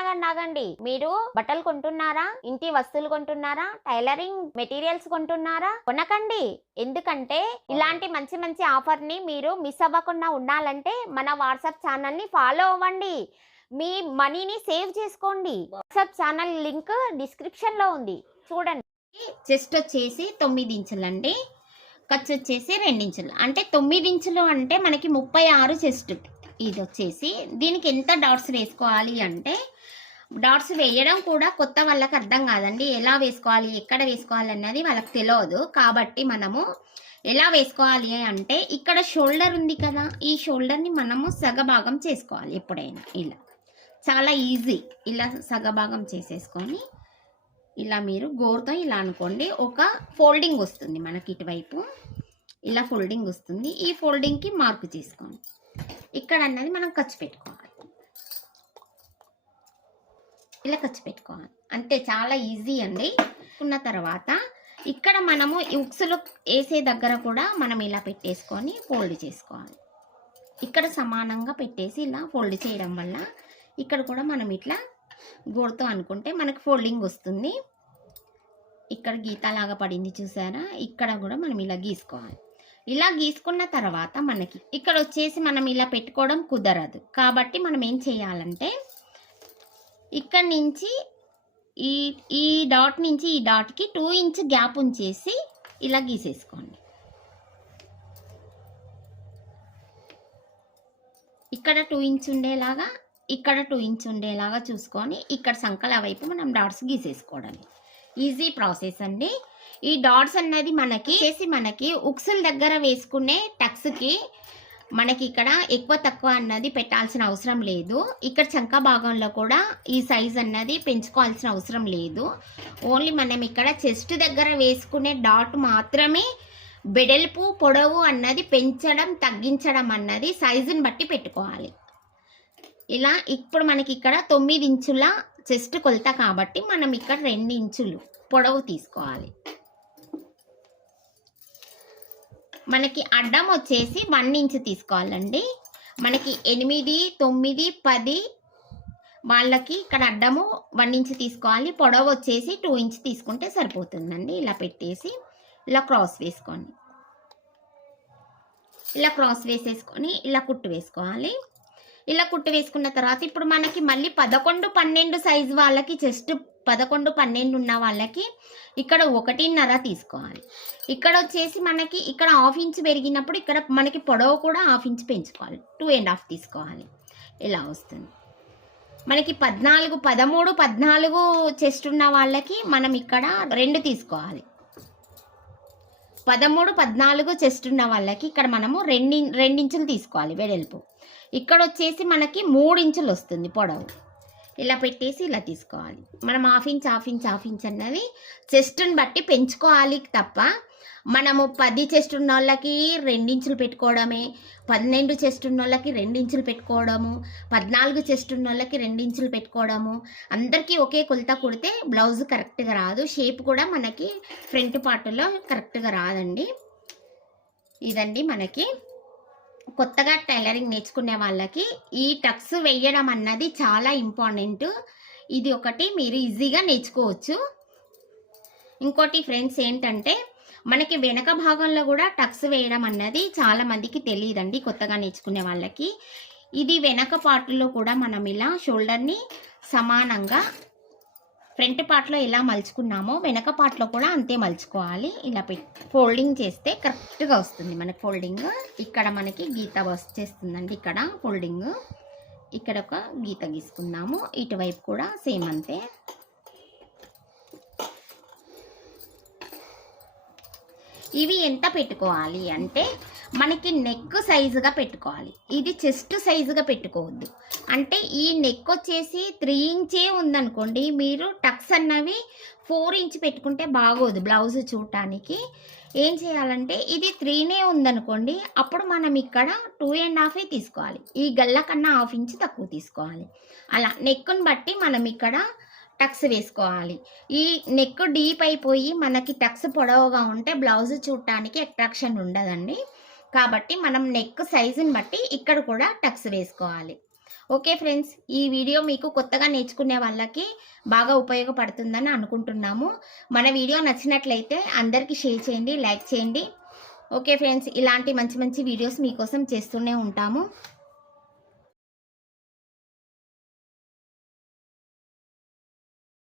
ఆగండి. మీరు బట్టలు కొంటున్నారా? ఇంటి వస్తువులు కొంటున్నారా? Tailoring materials కొంటున్నారా? కొనకండి. ఎందుకంటే ఇలాంటి మంచి మంచి ఆఫర్ ని మీరు మిస్ అవ్వకుండా ఉండాలంటే మన వాట్సాప్ ఛానల్ ని ఫాలో అవ్వండి. మీ మనీని సేవ్ చేసుకోండి. వాట్సాప్ ఛానల్ లింక్ డిస్క్రిప్షన్ లో ఉంది, చూడండి. చెస్ట్ వచ్చేసి 9 ఇంచులండి, ఖర్చు వచ్చేసి 2 ఇంచులు. అంటే 9 ఇంచులు అంటే మనకి 36 చెస్ట్. ఇది వచ్చేసి దీనికి ఎంత డాట్స్ వేసుకోవాలి అంటే, డాట్స్ వేయడం కూడా కొత్త వాళ్ళకి అర్థం కాదండి. ఎలా వేసుకోవాలి, ఎక్కడ వేసుకోవాలి అన్నది వాళ్ళకి తెలియదు. కాబట్టి మనము ఎలా వేసుకోవాలి అంటే, ఇక్కడ షోల్డర్ ఉంది కదా, ఈ షోల్డర్ని మనము సగభాగం చేసుకోవాలి. ఎప్పుడైనా ఇలా చాలా ఈజీ. ఇలా సగభాగం చేసేసుకొని ఇలా మీరు గోరుతో ఇలా అనుకోండి, ఒక ఫోల్డింగ్ వస్తుంది మనకి ఇటువైపు. ఇలా ఫోల్డింగ్ వస్తుంది. ఈ ఫోల్డింగ్కి మార్కు చేసుకోండి. ఇక్కడ అన్నది మనం ఖర్చు పెట్టుకోవాలి. ఇలా ఖర్చు పెట్టుకోవాలి. అంతే, చాలా ఈజీ అండి. ఉన్న తర్వాత ఇక్కడ మనము ఉక్సులు వేసే దగ్గర కూడా మనం ఇలా పెట్టేసుకొని ఫోల్డ్ చేసుకోవాలి. ఇక్కడ సమానంగా పెట్టేసి ఇలా ఫోల్డ్ చేయడం వల్ల ఇక్కడ కూడా మనం ఇట్లా గోరుతో అనుకుంటే మనకు ఫోల్డింగ్ వస్తుంది. ఇక్కడ గీతలాగా పడింది చూసారా, ఇక్కడ కూడా మనం ఇలా గీసుకోవాలి. ఇలా గీసుకున్న తర్వాత మనకి ఇక్కడ వచ్చేసి మనం ఇలా పెట్టుకోవడం కుదరదు. కాబట్టి మనం ఏం చేయాలంటే, ఇక్కడ నుంచి ఈ డాట్ నుంచి ఈ డాట్కి 2 ఇంచ్ గ్యాప్ ఉంచేసి ఇలా గీసేసుకోండి. ఇక్కడ 2 ఇంచ్ ఉండేలాగా, ఇక్కడ 2 ఇంచ్ ఉండేలాగా చూసుకొని ఇక్కడ సంకల వైపు మనం డాట్స్ గీసేసుకోవడం. ఈజీ ప్రాసెస్ అండి. ఈ డాట్స్ అన్నది మనకి ఉక్సుల దగ్గర వేసుకునే టక్స్కి మనకి ఇక్కడ ఎక్కువ తక్కువ అన్నది పెట్టాల్సిన అవసరం లేదు. ఇక్కడ చంక భాగంలో కూడా ఈ సైజ్ అన్నది పెంచుకోవాల్సిన అవసరం లేదు. ఓన్లీ మనం ఇక్కడ చెస్ట్ దగ్గర వేసుకునే డాట్ మాత్రమే బెడల్పు పొడవు అన్నది పెంచడం తగ్గించడం అన్నది సైజుని బట్టి పెట్టుకోవాలి. ఇలా ఇప్పుడు మనకి ఇక్కడ 9 ఇంచుల చెస్ట్ కొలత కాబట్టి మనం ఇక్కడ 2 ఇంచులు పొడవు తీసుకోవాలి. మనకి అడ్డం వచ్చేసి 1 ఇంచ్ తీసుకోవాలండి. మనకి 8, 9, 10 వాళ్ళకి ఇక్కడ అడ్డము 1 ఇంచ్ తీసుకోవాలి. పొడవు వచ్చేసి 2 ఇంచ్ తీసుకుంటే సరిపోతుందండి. ఇలా పెట్టేసి ఇలా క్రాస్ వేసుకోండి. ఇలా క్రాస్ వేసేసుకొని ఇలా కుట్టు వేసుకోవాలి. ఇలా కుట్టు వేసుకున్న తర్వాత ఇప్పుడు మనకి మళ్ళీ 11, 12 సైజు వాళ్ళకి, చెస్ట్ 11, 12 ఉన్న వాళ్ళకి ఇక్కడ 1.5 తీసుకోవాలి. ఇక్కడ వచ్చేసి మనకి ఇక్కడ 1/2 ఇంచ్ పెరిగినప్పుడు ఇక్కడ మనకి పొడవు కూడా 1/2 ఇంచ్ పెంచుకోవాలి. 2.5 తీసుకోవాలి. ఇలా వస్తుంది. మనకి 14, 13, 14 చెస్ట్ ఉన్న వాళ్ళకి మనం ఇక్కడ 2 తీసుకోవాలి. 13, 14 చెస్ట్ ఉన్న వాళ్ళకి ఇక్కడ మనము 2 ఇంచులు తీసుకోవాలి వెడల్పు. ఇక్కడ వచ్చేసి మనకి 3 ఇంచులు వస్తుంది పొడవు. ఇలా పెట్టేసి ఇలా తీసుకోవాలి. మనం 1/2 ఇంచ్ అన్నది చెస్ట్ని బట్టి పెంచుకోవాలి తప్ప మనము 10 చెస్ట్ ఉన్న వాళ్ళకి 2 ఇంచులు పెట్టుకోవడమే, 12 చెస్ట్ ఉన్న వాళ్ళకి 2 ఇంచులు పెట్టుకోవడము, 14 చెస్ట్ ఉన్న వాళ్ళకి 2 ఇంచులు పెట్టుకోవడము. అందరికీ ఒకే కొలత కుడితే బ్లౌజ్ కరెక్ట్గా రాదు. షేప్ కూడా మనకి ఫ్రంట్ పార్ట్లో కరెక్ట్గా రాదండి. ఇదండి మనకి కొత్తగా టైలరింగ్ నేర్చుకునే వాళ్ళకి ఈ టక్స్ వేయడం అన్నది చాలా ఇంపార్టెంట్. ఇది ఒకటి మీరు ఈజీగా నేర్చుకోవచ్చు. ఇంకోటి ఫ్రెండ్స్ ఏంటంటే, మనకి వెనక భాగంలో కూడా టక్స్ వేయడం అన్నది చాలా మందికి తెలియదండి కొత్తగా నేర్చుకునే వాళ్ళకి. ఇది వెనక పార్ట్లో కూడా మనం ఇలా షోల్డర్ని సమానంగా ఫ్రంట్ పార్ట్లో ఎలా మలుచుకున్నామో వెనక పార్ట్లో కూడా అంతే మలుచుకోవాలి. ఇలా ఫోల్డింగ్ చేస్తే కరెక్ట్గా వస్తుంది మనకి ఫోల్డింగ్. ఇక్కడ మనకి గీత వచ్చేస్తుందండి. ఇక్కడ ఫోల్డింగ్, ఇక్కడ ఒక గీత గీసుకుందాము. ఇటువైపు కూడా సేమ్ అంతే. ఇవి ఎంత పెట్టుకోవాలి అంటే, మనకి నెక్ సైజుగా పెట్టుకోవాలి. ఇది చెస్ట్ సైజుగా పెట్టుకోవద్దు. అంటే ఈ నెక్ వచ్చేసి 3 ఇంచే ఉందనుకోండి, మీరు టక్స్ అన్నవి 4 ఇంచ్ పెట్టుకుంటే బాగోదు బ్లౌజ్ చూడటానికి. ఏం చేయాలంటే, ఇది 3నే ఉందనుకోండి, అప్పుడు మనం ఇక్కడ 2.5 తీసుకోవాలి. ఈ గల్ల కన్నా 1/2 ఇంచ్ తక్కువ తీసుకోవాలి. అలా నెక్ను బట్టి మనం ఇక్కడ టక్స్ వేసుకోవాలి. ఈ నెక్ డీప్ అయిపోయి మనకి టక్స్ పొడవుగా ఉంటే బ్లౌజ్ చూడటానికి అట్రాక్షన్ ఉండదండి. కాబట్టి మనం నెక్ సైజుని బట్టి ఇక్కడ కూడా టక్స్ వేసుకోవాలి. ఓకే ఫ్రెండ్స్, ఈ వీడియో మీకు కొత్తగా నేర్చుకునే వాళ్ళకి బాగా ఉపయోగపడుతుందని అనుకుంటున్నాము. మన వీడియో నచ్చినట్లయితే అందరికీ షేర్ చేయండి, లైక్ చేయండి. ఓకే ఫ్రెండ్స్, ఇలాంటి మంచి మంచి వీడియోస్ మీకోసం చేస్తూనే ఉంటాము.